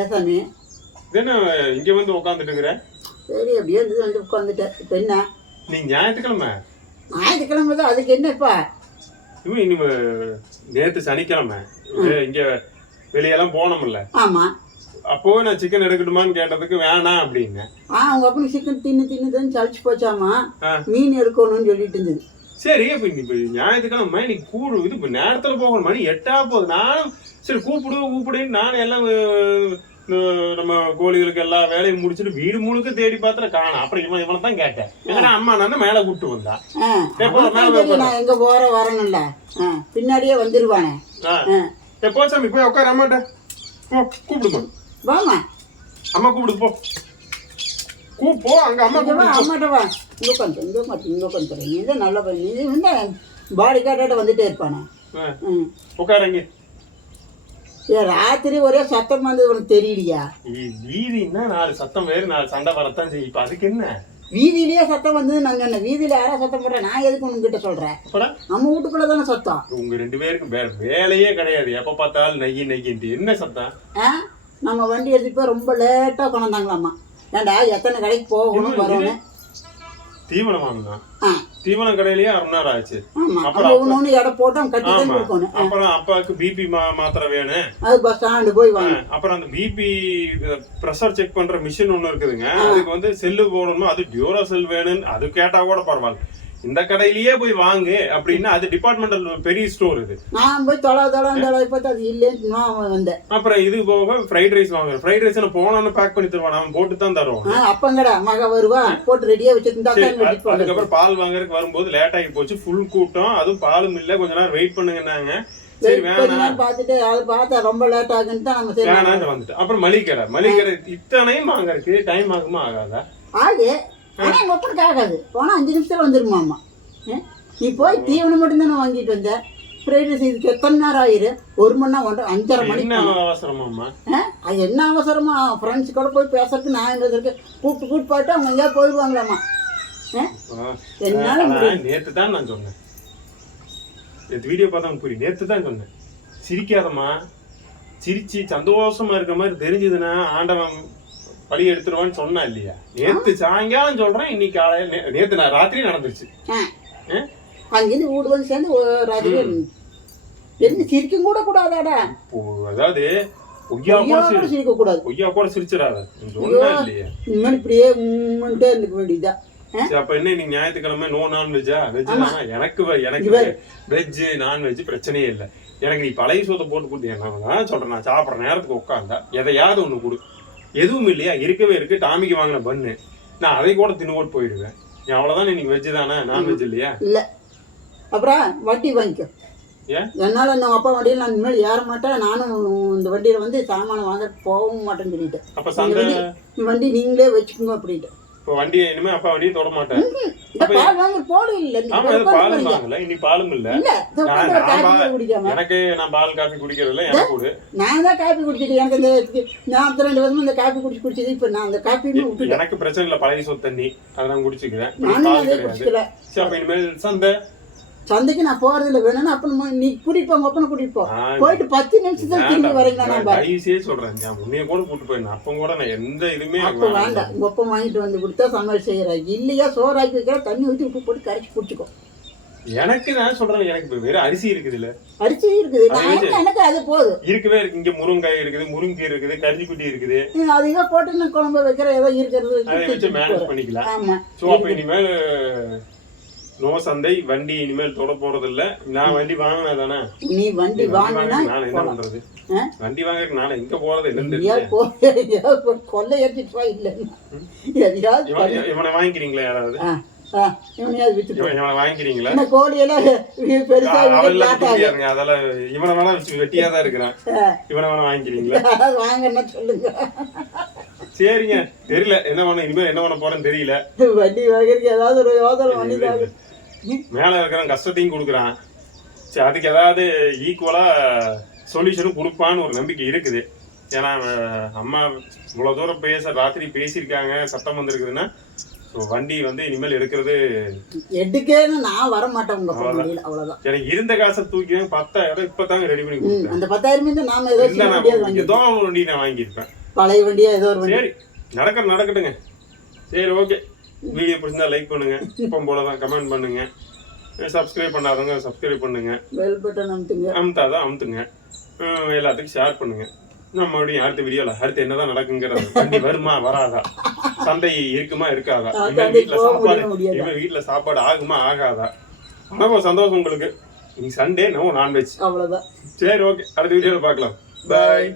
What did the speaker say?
ஏசாமி என்ன இங்க வந்து உட்காந்துட்டு இருக்கிற சரி அப்படியே வந்து வந்து உட்காந்துட்டேன் இப்போ என்ன? நீ ஞாயிற்றுக்கிழமை? ஞாயிற்றுக்கிழமை தான் அதுக்கு என்னப்பா இவன் இனி நேத்து சனிக்கிழமை. இங்க வெளியெல்லாம் போனோம்ல. ஆமாம் அப்போ நான் சிக்கன் எடுக்கட்டுமான்னு கேட்டதுக்கு வேணாம் அப்படின்னு ஆ அவங்க அப்பனுக்கு சிக்கன் தின்னு தின்னுதுன்னு சளிச்சு போச்சாமா. மீன் எடுக்கணும்னு சொல்லிட்டு இருந்தது. சரி அப்ப நீ இப்ப ஞாயிற்றுக்கிழமை நீ கூடு. இது இப்ப நேரத்துல போகணும். மணி எட்டா போகுது. நானும் சரி கூப்பிடு கூப்பிடுன்னு நானும் எல்லாம் நம்ம கோழிகளுக்கு எல்லா வேலையும் முடிச்சுட்டு வீடு முழுக்க தேடி பார்த்தா காணும். அப்புறம் இவன் இவனை தான் கேட்டேன். ஏன்னா அம்மா நான் மேல கூப்பிட்டு வந்தா? எப்போ நான் எங்கே போகிற வரணும்ல? பின்னாடியே வந்துடுவானே ஆ. ஆ. ஏ, போ சாமி போய் உட்கார அம்மாட்ட. போ கூப்பிடுமா? வாமா அம்மா கூப்பிடு போ. கூ போ அங்க அம்மா கூப்பிடு. அம்மாட்ட வா. இங்கே உட்காந்து இங்கே உட்காந்து இங்கே உட்காந்து நீ தான் நல்ல பையன் நீ வந்து பாடி காட்டாட்ட வந்துட்டே இருப்பானே? ம். உட்காருங்க ஏ ராத்திரி ஒரே சத்தம் வந்து உனக்கு தெரியலையா வீதின்னா நாலு சத்தம் வேறு நாலு சண்டை வரத்தான் செய்யும். இப்ப அதுக்கு என்ன? வீதியிலேயே சத்தம் வந்தது நான் சொன்னேன். வீதியில யாரா சத்தம் போடுறேன் நான் எதுக்கு உங்ககிட்ட சொல்றேன்? நம்ம வீட்டுக்குள்ள தானே சத்தம். உங்க ரெண்டு பேருக்கும் வேற வேலையே கிடையாது. எப்ப பார்த்தாலும் நெய்யி நெய்யின்ட்டு. என்ன சத்தம்? ஆ? நம்ம வண்டி எடுத்துட்டு போய் ரொம்ப லேட்டாக கொண்டாந்தாங்களாம்மா. ஏன்டா எத்தனை கடைக்கு போகணும் வரணும் தீவனம் வாங்கினா தீவன கடையிலேயே அரை மணி நேரம் ஆச்சு அப்புறம் அப்போ ஒன்று ஒன்று இடம் போட்டு கட்டி கொடுக்கணும். அப்புறம் அப்பாவுக்கு பிபி மா மாத்திரை வேணும். அது பஸ் ஸ்டாண்டு போய் வாங்க. அப்புறம் அந்த பிபி ப்ரெஷர் செக் பண்ற மிஷின் ஒண்ணு இருக்குதுங்க. அதுக்கு வந்து செல்லு போடணும்? அது டியூரா செல் வேணும்னு அது கேட்டா கூட பரவாயில்ல. இந்த கடையிலேயே போய் வாங்கு அப்படின்னா அது டிபார்ட்மெண்டல் பெரிய ஸ்டோர் இது. நான் போய் தொலை தொலை தொலை பார்த்து அது இல்லைன்னு நான் வந்தேன். அப்புறம் இது போக ஃப்ரைட் ரைஸ் வாங்குறேன். ஃப்ரைட் ரைஸ் நான் போனோன்னு பேக் பண்ணி தருவான். அவன் போட்டு தான் தருவான். அப்பங்கடா மக வருவா போட்டு ரெடியாக வச்சிருந்தா அதுக்கப்புறம் பால் வாங்குறதுக்கு வரும்போது லேட் ஆகி போச்சு. ஃபுல் கூட்டம். அதுவும் பாலும் இல்ல. கொஞ்ச நேரம் வெயிட் பண்ணுங்கன்னாங்க. பார்த்துட்டு அதை பார்த்தா ரொம்ப லேட் ஆகுன்னு தான் சரி வந்துட்டு அப்புறம் மளிகை மளிகை இத்தனையும் வாங்குறதுக்கு டைம் ஆகுமா ஆகாதா? ஆகு. ஆனால் எங்கள் ஒப்பனுக்கு ஆகாது போனால் அஞ்சு நிமிஷத்தில் வந்துருமாம்மா? நீ போய் தீவனம் மட்டும்தானே வாங்கிட்டு வந்த? ஃப்ரைட் ரைஸ் எத்தனை நேரம் ஆயிரு? ஒரு மணி நேரம் ஒன்றரை அஞ்சரை மணிக்கு என்ன. அவசரமாம்மா? அது என்ன அவசரமா? ஃப்ரெண்ட்ஸ் கூட போய் பேசுறதுக்கு நான் எங்க இருக்கு கூப்பிட்டு கூப்பிட்டு போயிட்டு அவங்க எங்கேயா போயிடுவாங்களாமா ஆ? என்னால. நேத்து தான் நான் சொன்னேன். நேத்து வீடியோ பார்த்தா புரியும். நேத்து தான் சொன்னேன். சிரிக்காதம்மா. சிரிச்சு சந்தோஷமா இருக்க மாதிரி தெரிஞ்சதுன்னா ஆண்டவன் பழி எடுத்துருவான்னு சொன்னா இல்லையா? நேத்து சாயங்காலம் சொல்றேன் இன்னைக்கு காலையில நேத்து நான் ராத்திரி நடந்துருச்சு? அங்கேருந்து வீடு வந்து சேர்ந்து ராத்திரி என்ன சிரிக்கும் கூட கூடாதாடா? அதாவது பொய்யா கூட ஐயோ, சிரி- சிரிக்க கூடாது. பொய்யா கூட சிரிச்சிடாத. நீ சொன்னா இல்லையா. இப்படியே வேண்டியதா அப்ப என்ன நீ ஞாயிற்றுக்கிழமை நோ நான்வெஜ்ஜா வெஜ் தானா? எனக்கு எனக்கு வெஜ் நான்வெஜ் பிரச்சனையே இல்லை. எனக்கு நீ பழைய சோத்தை போட்டு தான் சொல்றேன் நான் சாப்பிட்ற நேரத்துக்கு உட்காந்தா எதையாவது ஒண்ணு கொடு. எதுவும் இல்லையா? இருக்கவே இருக்கு. டாமிக்கு வாங்கின பண்ணு. நான் அதை கூட தின்னு போட்டு போயிடுவேன். நீ அவ்வளவுதான்? இன்னைக்கு வெஜ் தானே? நான்வெஜ் இல்லையா? இல்லை. அப்புறம் வண்டி வாங்கிக்கோ? என்னால் நம்ம அப்பா வண்டியில் நான் இனிமேல் ஏற மாட்டேன். நானும் இந்த வண்டியில் வந்து சாமானை வாங்க போகவும் மாட்டேன்னு சொல்லிட்டேன். அப்ப இந்த இந்த வண்டி நீங்களே வச்சுக்கோங்க அப்படின்ட்டு. இப்ப வண்டியை இனிமே அப்பா வண்டியை தொட மாட்டேன் பால் வாங்கி போடு இல்லை. ஆமா இது பாலும் வாங்கல. இனி பாலும் இல்ல. இல்ல இந்த நான் நான் காபி பா- குடிக்காம. எனக்கு நான் பால் எனக்கு கொடு. நான் தான் காபி குடிச்சிட்டு எனக்கு இந்த நாற்பத்தி ரெண்டு வருஷம் இந்த காபி குடிச்சு குடிச்சது. இப்ப நான் அந்த காப்பியுமே விட்டுட்டேன். எனக்கு பிரச்சனை இல்லை பழைய சொத்து தண்ணி அதை நான் குடிச்சுக்கிறேன். பால் சரி அப்ப இனிமேல் சந்தை. சந்தைக்கு நான் போறது இல்லை. வேணும்னா அப்ப நீ குடிப்போம் ஒப்பனை குடிப்போம் ஆ, போயிட்டு பத்து நிமிஷத்துல திரும்பி வரீங்களா நான் தயவுசே சொல்றேன். நான் முன்னைய கூட கூட்டு போயிருந்தேன் அப்ப கூட நான் எந்த இதுவுமே அப்ப. வேண்டாம். உங்க ஒப்பம் வாங்கிட்டு வந்து கொடுத்தா சமையல் செய்யற. இல்லையா சோறாக்கி வைக்கிற தண்ணி ஊற்றி உப்பு போட்டு கரைச்சி குடிச்சுக்கோ. எனக்கு நான் சொல்றேன் எனக்கு வெறும் அரிசி இருக்குது இல்ல அரிசி இருக்குது. அது எனக்கு அது போதும். இருக்கவே இருக்கு. இங்க முருங்காய் இருக்குது முருங்கை இருக்குது கரிஞ்சி குட்டி இருக்குது. நீ அதிகமாக போட்டு நான் குழம்பு வைக்கிற ஏதோ இருக்கிறது அதை வச்சு மேனேஜ். பண்ணிக்கலாம். ஆமா. சோ அப்ப இனிமேல் நோ சந்தை வண்டி இனிமேல் தொட போறது இல்ல நான் வண்டி வாங்கினா தானே? நீ வண்டி வாங்கினா நான் என்ன பண்றது? வண்டி வாங்குறதுக்கு நான் எங்க போறது என்னன்னு போ கொள்ளை ஏற்றிட்டு வா இல்லைன்னா. எதையாவது இவன் வாங்கிக்கிறீங்களா யாராவது? ஆ ஆ இவனையாவது வித்துட்டு இவன் இவனை வாங்கிக்கிறீங்களா? சரிங்க. தெரியல என்ன பண்ண இனிமேல் என்ன பண்ண போறேன்னு தெரியல. வண்டி வாங்குறதுக்கு ஏதாவது ஒரு யோசனை பண்ணி தாங்க மேல இருக்கிறவன் கஷ்டத்தையும் கொடுக்குறான். சரி அதுக்கு ஏதாவது ஈக்குவலா சொல்யூஷனும் கொடுப்பான்னு ஒரு நம்பிக்கை இருக்குது. ஏன்னா அம்மா இவ்வளவு தூரம் பேச ராத்திரி பேசியிருக்காங்க சத்தம் வந்திருக்குதுன்னா ஸோ வண்டி வந்து இனிமேல் எடுக்கிறது எடுக்கன்னு நான் வர மாட்டேன் உங்க அவ்வளவுதான். எனக்கு இருந்த காசை தூக்கி பத்தாயிரம் இப்பதாங்க ரெடி பண்ணி அந்த பத்தாயிரம் நாம ஏதோ ஏதோ வண்டி நான் வாங்கியிருப்பேன். பழைய வண்டியா ஏதோ ஒரு வண்டி? சரி நடக்க நடக்கட்டுங்க. சரி ஓகே. வீடியோ பிடிச்சிருந்தா லைக் பண்ணுங்க. இப்போ போல தான் கமெண்ட் பண்ணுங்க சப்ஸ்கிரைப் பண்ணாதவங்க சப்ஸ்கிரைப் பண்ணுங்க. பெல் பட்டன் அமுத்துங்க. அமுத்தாதான் அமுத்துங்க. எல்லாத்துக்கும் ஷேர் பண்ணுங்க. நம்ம மறுபடியும் அடுத்த வீடியோல அடுத்து என்னதான் நடக்குங்கிறது வண்டி வருமா வராதா? சண்டை இருக்குமா இருக்காதா? சண்டைக்கு வீட்டுல சாப்பாடு? இனிமே வீட்டுல சாப்பாடு ஆகுமா ஆகாதா? ஆனா சந்தோஷம் உங்களுக்கு. இன்னைக்கு சண்டே நோ நான்வெஜ் அவ்வளவுதான். சரி ஓகே அடுத்த வீடியோல பார்க்கலாம். பாய்